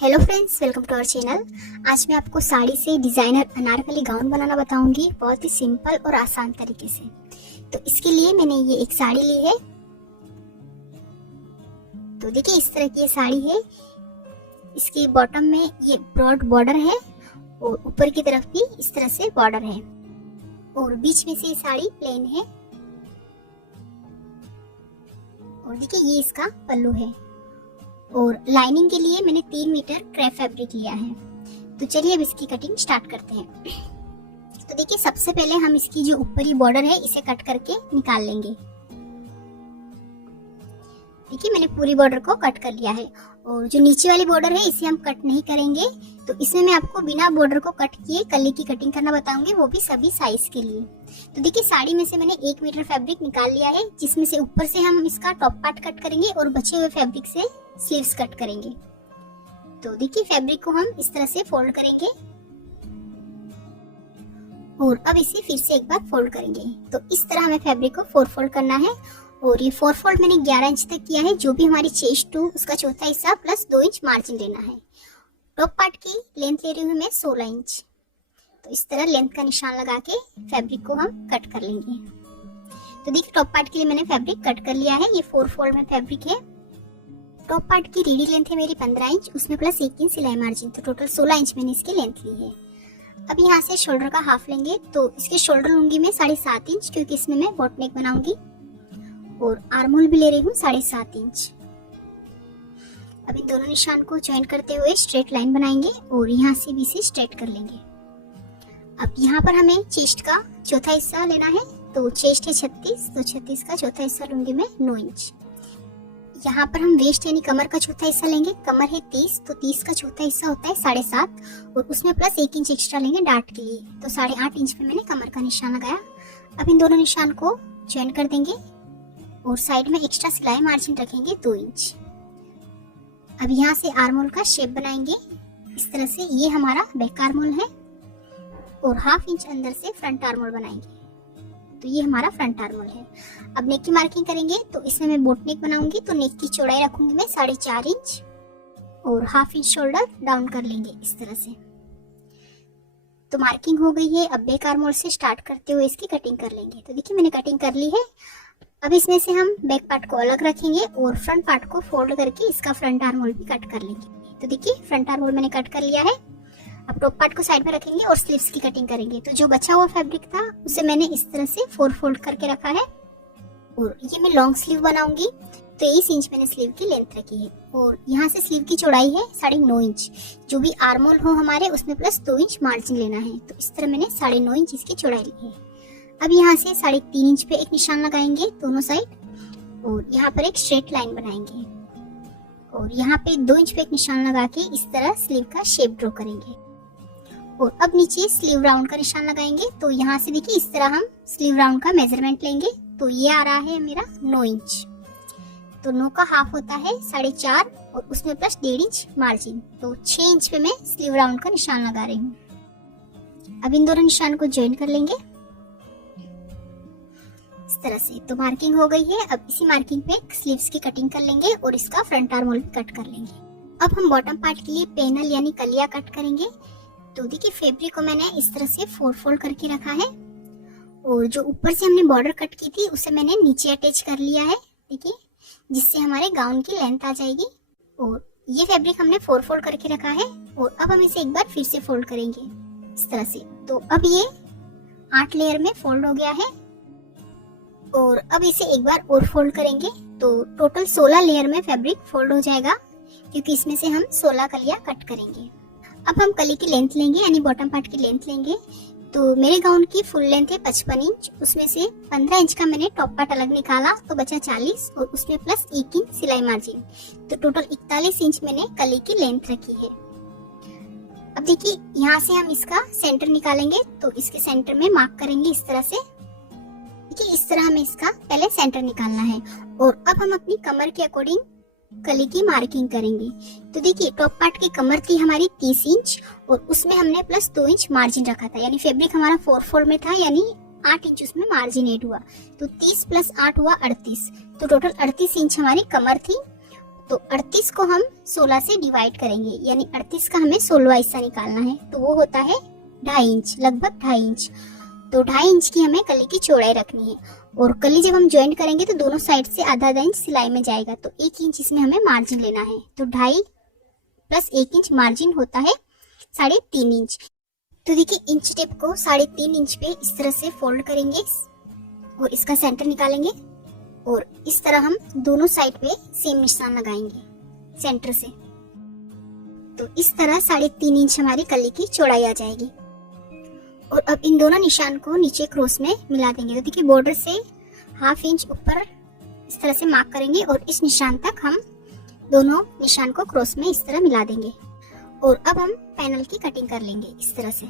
Hello friends, welcome to our channel. आज मैं आपको साड़ी से डिजाइनर अनारकली गाउन बनाना बताऊंगी, बहुत ही सिंपल और आसान तरीके से। तो इसके लिए मैंने ये एक साड़ी ली है। तो देखिए इस तरह की ये साड़ी है। इसके बॉटम में ये ब्रॉड बॉर्डर है और ऊपर की तरफ भी इस तरह से बॉर्डर है और बीच में से ये साड़ी प्लेन है। और देखिए ये इसका पल्लू है और लाइनिंग के लिए मैंने 3 मीटर क्रेप फैब्रिक लिया है। तो चलिए अब इसकी कटिंग स्टार्ट करते हैं। तो देखिए सबसे पहले हम इसकी जो ऊपरी बॉर्डर है इसे कट करके निकाल लेंगे। देखिए मैंने पूरी बॉर्डर को कट कर लिया है और जो नीचे वाली बॉर्डर है इसे हम कट नहीं करेंगे। तो इसमें मैं आपको बिना बॉर्डर को कट किए कली की कटिंग करना बताऊंगी, वो भी सभी साइज के लिए। तो देखिए साड़ी में से मैंने 1 मीटर फैब्रिक निकाल लिया है, जिसमें से ऊपर से हम इसका टॉप पार्ट कट करेंगे और बचे हुए फैब्रिक से स्लीव्स कट करेंगे। तो देखिए फैब्रिक को हम इस तरह से फोल्ड करेंगे और अब इसे फिर से एक बार फोल्ड करेंगे। तो इस तरह हमें फैब्रिक को 4 फोल्ड करना है और ये 4 फोल्ड मैंने 11 इंच तक किया है। जो भी हमारी चेस्ट टू उसका चौथा हिस्सा प्लस 2 इंच मार्जिन लेना है। टॉप पार्ट की लेंथ ले रही हूँ मैं 16 इंच। तो इस तरह लेंथ का निशान लगा के फैब्रिक को हम कट कर लेंगे। तो देखिए टॉप पार्ट के लिए मैंने फैब्रिक कट कर लिया है। ये 4 फोल्ड में फैब्रिक है। टॉप पार्ट की रेडी लेंथ है मेरी 15 इंच, उसमें प्लस 1 इंच सिलाई मार्जिन, तो टोटल 16 इंच मैंने इसकी लेंथ ली है। अब यहाँ से शोल्डर का हाफ लेंगे। तो इसके शोल्डर लूंगी मैं 7.5 इंच, क्योंकि इसमें मैं बॉट नेक बनाऊंगी। और आर्मोल भी ले रही हूँ 7.5 इंच। अब इन दोनों निशान को ज्वाइन करते हुए स्ट्रेट लाइन बनाएंगे और यहाँ से भी इसे स्ट्रेट कर लेंगे। अब यहाँ पर हमें चेस्ट का चौथा हिस्सा लेना है। तो चेस्ट है 36, तो 36 का चौथा हिस्सा लूंगी मैं 9 इंच। यहाँ पर हम वेस्ट यानी कमर का चौथा हिस्सा लेंगे। कमर है 30, तो 30 का चौथा हिस्सा होता है 7.5 और उसमें प्लस 1 इंच एक्स्ट्रा लेंगे डार्ट के लिए। तो 8.5 इंच पे मैंने कमर का निशान लगाया। अब इन दोनों निशान को ज्वाइन कर देंगे और साइड में एक्स्ट्रा सिलाई मार्जिन रखेंगे 2 इंच। अब यहाँ से आर्मोल का शेप बनाएंगे इस तरह से। ये हमारा बैक आर्मोल है और हाफ इंच अंदर से फ्रंट आर्मोल बनाएंगे। तो ये हमारा फ्रंट आर्मोल है। अब नेक की मार्किंग करेंगे। तो इसमें मैं बोट नेक बनाऊंगी, तो नेक की चौड़ाई रखूंगी मैं 4.5 इंच और हाफ इंच शोल्डर डाउन कर लेंगे इस तरह से। तो मार्किंग हो गई है। अब बैक आर्मोल से स्टार्ट करते हुए इसकी कटिंग कर लेंगे। तो देखिए मैंने कटिंग कर ली है। अब इसमें से हम बैक पार्ट को अलग रखेंगे और फ्रंट पार्ट को फोल्ड करके इसका फ्रंट आर्मोल भी कट कर लेंगे। तो देखिए फ्रंट आर्मोल मैंने कट कर लिया है। अब टॉप पार्ट को साइड में रखेंगे और स्लीव्स की कटिंग करेंगे। तो जो बचा हुआ फैब्रिक था उसे मैंने इस तरह से 4 फोल्ड करके रखा है और ये मैं लॉन्ग स्लीव बनाऊंगी। तो 23 इंच मैंने स्लीव की लेंथ रखी है और यहाँ से स्लीव की चौड़ाई है 9.5 इंच। जो भी आर्मोल हो हमारे उसमें प्लस 2 इंच मार्जिन लेना है। तो इस तरह मैंने 9.5 इंच इसकी चौड़ाई ली है। अब यहाँ से 3.5 इंच पे एक निशान लगाएंगे दोनों साइड और यहाँ पर एक स्ट्रेट लाइन बनाएंगे और यहाँ पे 2 इंच पे एक निशान लगा के इस तरह स्लीव का शेप ड्रॉ करेंगे। और अब नीचे स्लीव राउंड का निशान लगाएंगे। तो यहाँ से देखिए इस तरह हम स्लीव राउंड का मेजरमेंट लेंगे। तो ये आ रहा है मेरा 9 इंच। तो 9 का हाफ होता है 4.5 और उसमें प्लस 1.5 इंच मार्जिन। तो 6 इंच पे मैं स्लीव राउंड का निशान लगा रही हूँ। अब इन दोनों निशान को ज्वाइन कर लेंगे इस तरह से। तो मार्किंग हो गई है। अब इसी मार्किंग पे स्लीव्स की कटिंग कर लेंगे और इसका फ्रंट आर्मोल भी कट कर लेंगे। अब हम बॉटम पार्ट के लिए पैनल यानी कलिया कट करेंगे। तो देखिए फैब्रिक को मैंने इस तरह से 4 फोल्ड करके रखा है और जो ऊपर से हमने बॉर्डर कट की थी उसे मैंने नीचे अटैच कर लिया है। देखिए जिससे हमारे गाउन की लेंथ आ जाएगी। और ये फैब्रिक हमने 4 फोल्ड करके रखा है और अब हम इसे एक बार फिर से फोल्ड करेंगे इस तरह से। तो अब ये 8 लेयर में फोल्ड हो गया है और अब इसे एक बार और फोल्ड करेंगे। तो टोटल 16 लेयर में फैब्रिक फोल्ड हो जाएगा, क्योंकि इसमें से हम 16 कलियां कट करेंगे। अब हम कली की लेंथ लेंगे यानी बॉटम पार्ट की लेंथ लेंगे। तो मेरे गाउन की फुल लेंथ है 55 इंच, उसमें से 15 इंच का मैंने टॉप पार्ट अलग निकाला तो बचा 40 और उसमें प्लस 1 इंच सिलाई मार्जिन। तो टोटल 41 इंच मैंने कली की लेंथ रखी है। अब देखिए यहाँ से हम इसका सेंटर निकालेंगे। तो इसके सेंटर में मार्क करेंगे इस तरह से। देखिए इस तरह हमें इसका पहले सेंटर निकालना है और अब हम अपनी कमर के अकॉर्डिंग कली की मार्किंग करेंगे। तो देखिए टॉप पार्ट की कमर थी हमारी 30 इंच और उसमें हमने प्लस 2 इंच मार्जिन रखा था, यानी फैब्रिक हमारा 4 फोल्ड में था, यानी 8 इंच उसमें मार्जिन ऐड हुआ। तो 30 प्लस 8 हुआ 38। तो टोटल 38 इंच हमारी कमर थी तो 38 को हम 16 से डिवाइड करेंगे, यानी 38 का हमें 16वां हिस्सा निकालना है। तो वो होता है 2.5 इंच, लगभग 2.5 इंच। तो 2.5 इंच की हमें कली की चौड़ाई रखनी है। और कली जब हम ज्वाइंट करेंगे तो दोनों साइड से आधा इंच सिलाई में जाएगा, तो 1 इंच इसमें हमें मार्जिन लेना है। तो 2.5 प्लस 1 इंच मार्जिन होता है 3.5 इंच। तो देखिए इंच टेप को 3.5 इंच पे इस तरह से फोल्ड करेंगे और इसका सेंटर निकालेंगे और इस तरह हम दोनों साइड पे सेम निशान लगाएंगे सेंटर से। तो इस तरह 3.5 इंच हमारी कली की चौड़ाई आ जाएगी। और अब इन दोनों निशान को नीचे क्रॉस में मिला देंगे। तो देखिए बॉर्डर से 1/2 इंच ऊपर इस तरह से मार्क करेंगे और इस निशान तक हम दोनों निशान को क्रॉस में इस तरह मिला देंगे। और अब हम पैनल की कटिंग कर लेंगे इस तरह से।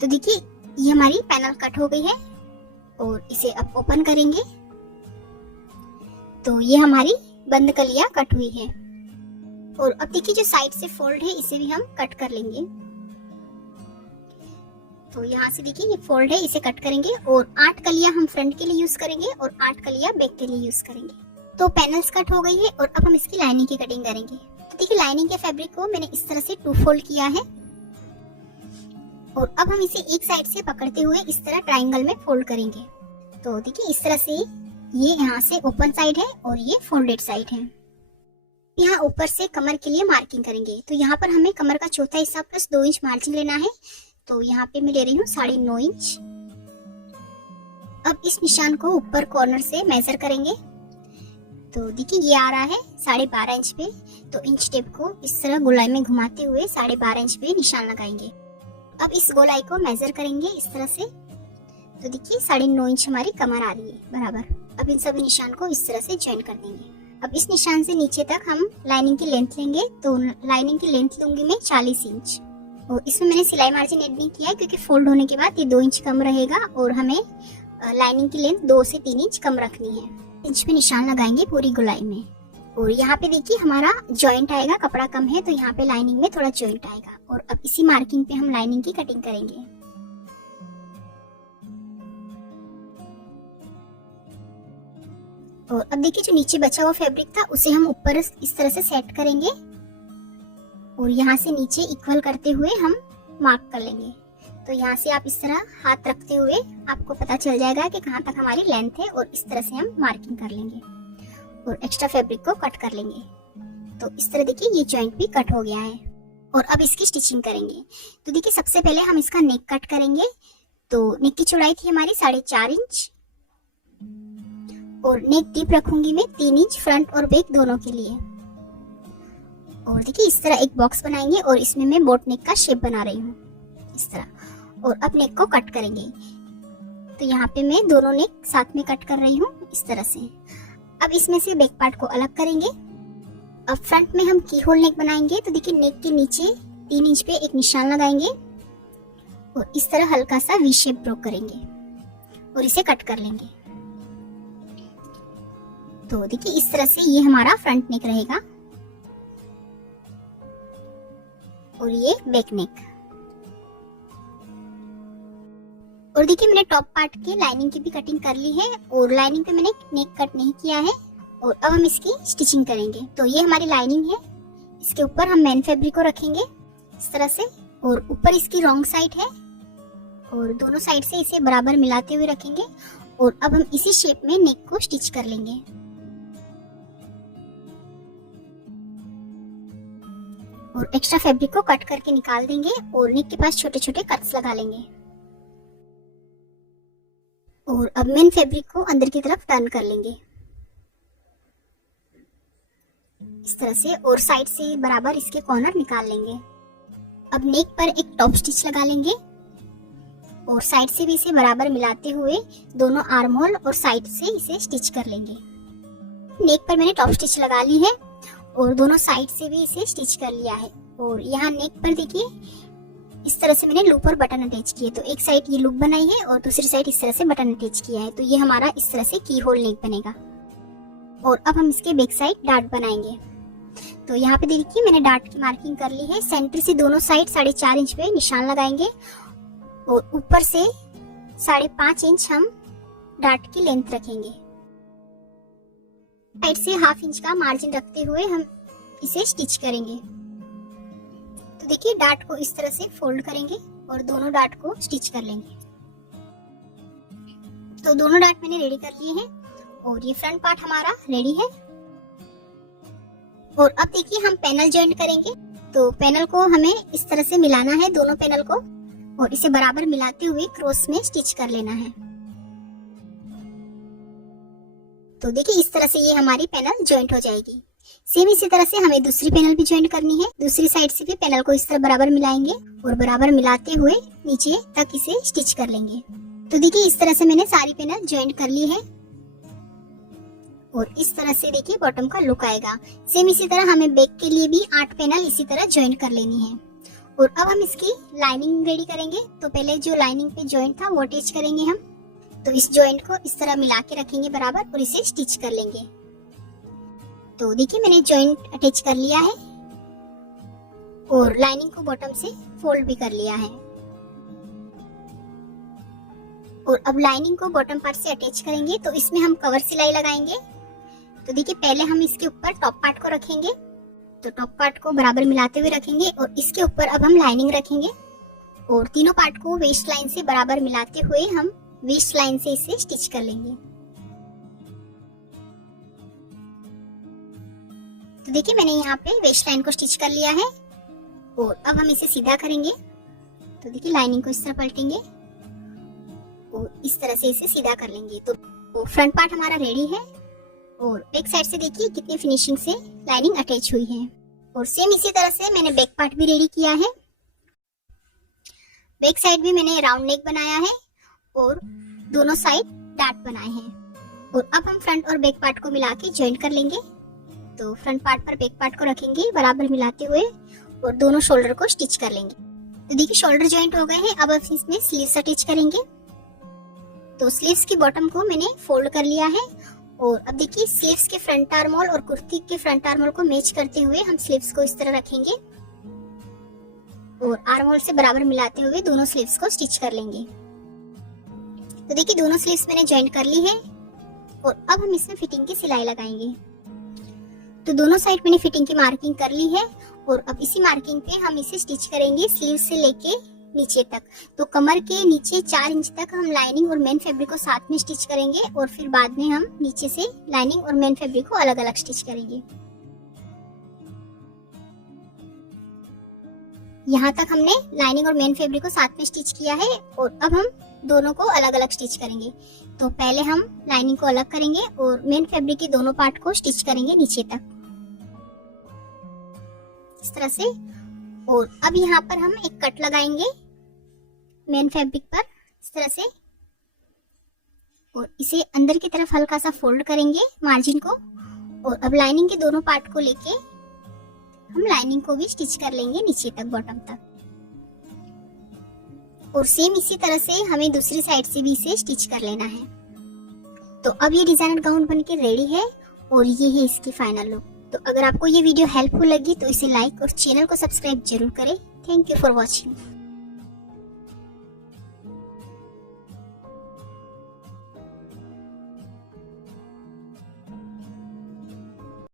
तो देखिए ये हमारी पैनल कट हो गई है और इसे अब ओपन करेंगे। तो ये हमारी बंद कलियां कट हुई है। और अब देखिए जो साइड से फोल्ड है इसे भी हम कट कर लेंगे। तो यहाँ से देखिए ये फोल्ड है, इसे कट करेंगे और 8 कलियां हम फ्रंट के लिए यूज करेंगे और 8 कलियां बैक के लिए यूज करेंगे। तो पैनल्स कट हो गई है और अब हम इसकी लाइनिंग की कटिंग करेंगे। तो देखिए लाइनिंग के फैब्रिक को मैंने इस तरह से 2 फोल्ड किया है और अब हम इसे एक साइड से पकड़ते हुए इस तरह ट्रायंगल में फोल्ड करेंगे। तो देखिए इस तरह से ये यहाँ से ओपन साइड है और ये फोल्डेड साइड है। यहाँ ऊपर से कमर के लिए मार्किंग करेंगे। तो यहाँ पर हमें कमर का चौथा हिस्सा प्लस 2 इंच मार्जिन लेना है। तो यहाँ पे मैं ले रही हूँ 9.5 इंच। अब इस निशान को ऊपर कॉर्नर से मेजर करेंगे। तो देखिए ये आ रहा है 12.5 इंच पे। तो इंच टेप को इस तरह गोलाई में घुमाते हुए 12.5 इंच पे निशान लगाएंगे। अब इस गोलाई को मेजर करेंगे इस तरह से। तो देखिए 9.5 इंच हमारी कमर आ रही है बराबर। अब इन सभी निशान को इस तरह से ज्वाइन कर देंगे। अब इस निशान से नीचे तक हम लाइनिंग की लेंथ लेंगे। तो लाइनिंग की लेंथ लूंगी मैं 40 इंच। और इसमें मैंने सिलाई मार्जिन ऐड नहीं किया है क्योंकि फोल्ड होने के बाद ये 2 इंच कम रहेगा और हमें लाइनिंग की लेंथ 2 से 3 इंच कम रखनी है। इंच पे निशान लगाएंगे पूरी गोलाई में। और यहाँ पे देखिए हमारा जॉइंट आएगा, कपड़ा कम है तो यहाँ पे लाइनिंग में थोड़ा जॉइंट आएगा। और अब इसी मार्किंग पे हम लाइनिंग की कटिंग करेंगे। और अब देखिए जो नीचे बचा हुआ फैब्रिक था उसे हम ऊपर इस तरह से सेट करेंगे और यहाँ से नीचे इक्वल करते हुए हम मार्क कर लेंगे। तो यहाँ से आप इस तरह हाथ रखते हुए आपको पता चल जाएगा कि कहाँ तक हमारी लेंथ है और इस तरह से हम मार्किंग कर लेंगे और एक्स्ट्रा फैब्रिक को कट कर लेंगे। तो इस तरह देखिए ये जॉइंट भी कट हो गया है। और अब इसकी स्टिचिंग करेंगे। तो देखिए सबसे पहले हम इसका नेक कट करेंगे। तो नेक की चौड़ाई थी हमारी 4.5 इंच और नेक डीप रखूंगी मैं 3 इंच फ्रंट और बैक दोनों के लिए। और देखिए इस तरह एक बॉक्स बनाएंगे और इसमें मैं बोट नेक का शेप बना रही हूँ इस तरह। और अब नेक को कट करेंगे। तो यहाँ पे मैं दोनों नेक साथ में कट कर रही हूँ इस तरह से। अब इसमें से बैक पार्ट को अलग करेंगे। अब फ्रंट में हम की होल नेक बनाएंगे। तो देखिए नेक के नीचे 3 इंच पे एक निशान लगाएंगे और इस तरह हल्का सा वी शेप ड्रॉ करेंगे और इसे कट कर लेंगे। तो देखिए इस तरह से ये हमारा फ्रंट नेक रहेगा और ये बैक नेक। और देखिए मैंने टॉप पार्ट की लाइनिंग की भी कटिंग कर ली है और लाइनिंग पे मैंने नेक कट नहीं किया है। और अब हम इसकी स्टिचिंग करेंगे। तो ये हमारी लाइनिंग है, इसके ऊपर हम मेन फैब्रिक को रखेंगे इस तरह से और ऊपर इसकी रॉन्ग साइड है और दोनों साइड से इसे बराबर मिलाते हुए रखेंगे। और अब हम इसी शेप में नेक को स्टिच कर लेंगे। और एक्स्ट्रा फैब्रिक को कट करके निकाल देंगे और नेक के पास छोटे छोटे कट्स लगा लेंगे। और अब मेन फैब्रिक को अंदर की तरफ टर्न कर लेंगे इस तरह से और साइड से बराबर इसके कॉर्नर निकाल लेंगे। अब नेक पर एक टॉप स्टिच लगा लेंगे और साइड से भी इसे बराबर मिलाते हुए दोनों आर्म होल और साइड से इसे स्टिच कर लेंगे। नेक पर मैंने टॉप स्टिच लगा ली है और दोनों साइड से भी इसे स्टिच कर लिया है। और यहाँ नेक पर देखिए इस तरह से मैंने लूप और बटन अटैच किए। तो एक साइड ये लूप बनाई है और दूसरी साइड इस तरह से बटन अटैच किया है। तो ये हमारा इस तरह से की होल नेक बनेगा। और अब हम इसके बैक साइड डार्ट बनाएंगे। तो यहाँ पे देखिए मैंने डार्ट की मार्किंग कर ली है। सेंटर से दोनों साइड 4.5 इंच पे निशान लगाएंगे और ऊपर से 5.5 इंच हम डार्ट की लेंथ रखेंगे साइड से 1/2 इंच का मार्जिन रखते हुए हम इसे स्टिच करेंगे। तो देखिए डार्ट को इस तरह से फोल्ड करेंगे और दोनों डार्ट को स्टिच कर लेंगे। तो दोनों डार्ट मैंने रेडी कर लिए हैं और ये फ्रंट पार्ट हमारा रेडी है। और अब देखिए हम पैनल जॉइंट करेंगे। तो पैनल को हमें इस तरह से मिलाना है, दोनों पैनल को, और इसे बराबर मिलाते हुए क्रॉस में स्टिच कर लेना है। तो देखिए इस तरह से ये हमारी पैनल जॉइंट हो जाएगी। सेम इसी तरह से हमें दूसरी पैनल भी जॉइंट करनी है। दूसरी साइड से भी पैनल को इस तरह बराबर मिलाएंगे और बराबर मिलाते हुए नीचे तक इसे स्टिच कर लेंगे। तो देखिए इस तरह से मैंने सारी पैनल जॉइंट कर ली है और इस तरह से देखिए बॉटम का लुक आएगा। सेम इसी तरह हमें बैक के लिए भी 8 पैनल इसी तरह जॉइंट कर लेनी है। और अब हम इसकी लाइनिंग रेडी करेंगे। तो पहले जो लाइनिंग पे जॉइंट था वो अटैच करेंगे हम। तो इस जॉइंट को इस तरह मिला के रखेंगे बराबर और इसे स्टिच कर लेंगे। तो देखिए मैंने जॉइंट अटैच कर लिया है और लाइनिंग को बॉटम से फोल्ड भी कर लिया है। और अब लाइनिंग को बॉटम पार्ट से अटैच करेंगे। तो इसमें हम कवर सिलाई लगाएंगे। तो देखिए पहले हम इसके ऊपर टॉप पार्ट को रखेंगे। तो टॉप पार्ट को बराबर मिलाते हुए रखेंगे और इसके ऊपर अब हम लाइनिंग रखेंगे और तीनों पार्ट को वेस्ट लाइन से बराबर मिलाते हुए हम वेस्ट लाइन से इसे स्टिच कर लेंगे। तो देखिए मैंने यहाँ पे वेस्ट लाइन को स्टिच कर लिया है और अब हम इसे सीधा करेंगे। तो देखिए लाइनिंग को इस तरह पलटेंगे और इस तरह से इसे सीधा कर लेंगे। तो फ्रंट पार्ट हमारा रेडी है और बैक साइड से देखिए कितनी फिनिशिंग से लाइनिंग अटैच हुई है। और सेम इसी तरह से मैंने बैक पार्ट भी रेडी किया है। बैक साइड भी मैंने राउंड नेक बनाया है और दोनों साइड डार्ट बनाए हैं। और अब हम फ्रंट और बैक पार्ट को मिला के ज्वाइंट कर लेंगे। तो फ्रंट पार्ट पर बैक पार्ट को रखेंगे बराबर मिलाते हुए और दोनों शोल्डर को स्टिच कर लेंगे। तो देखिए शोल्डर ज्वाइंट हो गए हैं। अब इसमें स्लीव्स अटैच करेंगे। तो स्लीव्स की बॉटम को मैंने फोल्ड कर लिया है और अब देखिए स्लीव्स के फ्रंट आर्मोल और कुर्ती के फ्रंट आर्मोल को मैच करते हुए हम स्लीव्स को इस तरह रखेंगे और आर्मोल से बराबर मिलाते हुए दोनों स्लीव्स को स्टिच कर लेंगे। तो देखिए दोनों स्लीव्स मैंने जॉइंट कर ली है और अब हम इसमें फिटिंग की सिलाई लगाएंगे। तो दोनों साइड मैंने फिटिंग की मार्किंग कर ली है और अब इसी मार्किंग पे हम इसे स्टिच करेंगे स्लीव से लेके नीचे तक। तो कमर के नीचे 4 इंच तक हम लाइनिंग और मेन फैब्रिक को साथ में स्टिच करेंगे और फिर बाद में हम नीचे से लाइनिंग और मेन फैब्रिक को अलग अलग स्टिच करेंगे। यहाँ तक हमने लाइनिंग और मेन फैब्रिक को साथ में स्टिच किया है और अब हम दोनों को अलग अलग स्टिच करेंगे। तो पहले हम लाइनिंग को अलग करेंगे और मेन फैब्रिक के दोनों पार्ट को स्टिच करेंगे नीचे तक इस तरह से। और अब यहाँ पर हम एक कट लगाएंगे मेन फैब्रिक पर इस तरह से और इसे अंदर की तरफ हल्का सा फोल्ड करेंगे मार्जिन को। और अब लाइनिंग के दोनों पार्ट को लेके हम लाइनिंग को भी स्टिच कर लेंगे नीचे तक बॉटम तक। और सेम इसी तरह से हमें दूसरी साइड से भी इसे स्टिच कर लेना है। तो अब ये डिजाइनर गाउन बनके रेडी है और ये है इसकी फाइनल लुक। तो अगर आपको ये वीडियो हेल्पफुल लगी तो इसे लाइक और चैनल को सब्सक्राइब जरूर करें। Thank you for watching.